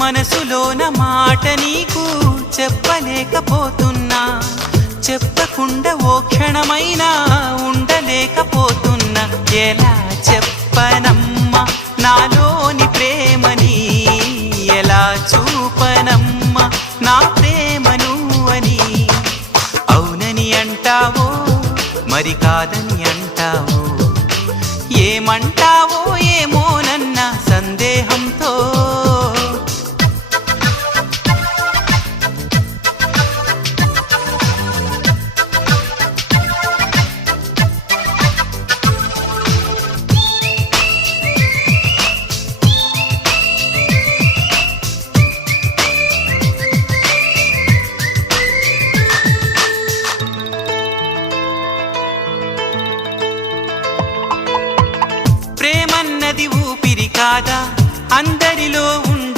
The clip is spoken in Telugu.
మనసులోన మాట నీకు చెప్పలేకపోతున్నా, చెప్పకుండా ఓ క్షణమైనా ఉండలేకపోతున్నా. ఎలా చెప్పనమ్మా నాలోని ప్రేమని